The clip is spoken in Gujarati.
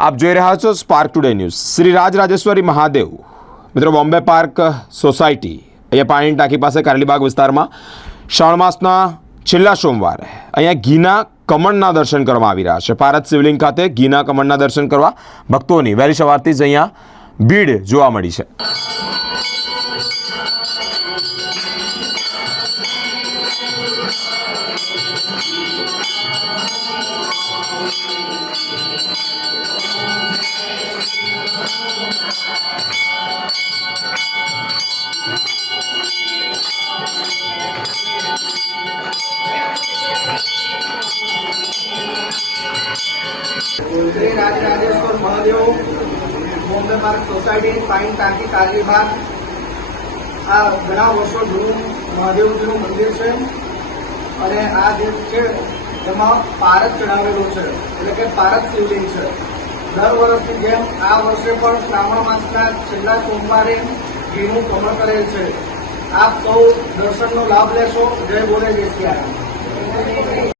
આપ જોઈ રહ્યા છો spark today news. Shri Rajrajeshwari Mahadev મિત્રો બોમ્બે પાર્ક સોસાયટી અહીંયા પાણીની ટાંકી પાસે કારેલીબાગ વિસ્તારમાં શ્રાવણ માસના છેલ્લા સોમવારે અહીંયા ઘીના કમળના દર્શન કરવામાં આવી રહ્યા છે। ભારત શિવલિંગ ખાતે ઘીના કમળના દર્શન કરવા ભક્તોની વહેલી સવારથી જ અહીંયા ભીડ જોવા મળી છે। श्री राजराजेश्वर महादेव बॉम्बे पार्क सोसायटी पानी टांकी कारेलीबाग आ घણા વર્ષો જૂનું મહાદેવજીનું મંદિર છે અને આ જે છે એમાં પારદ ચડાવેલો છે એટલે કે પારદ શિવલિંગ છે। દર વર્ષની જેમ આ વર્ષે પણ શ્રાવણ માસના છેલ્લા સોમવારે ઘીનું કમળ કરેલ છે। આપ સૌ દર્શનનો લાભ લેશો। જય બોલે જય સિયારામ।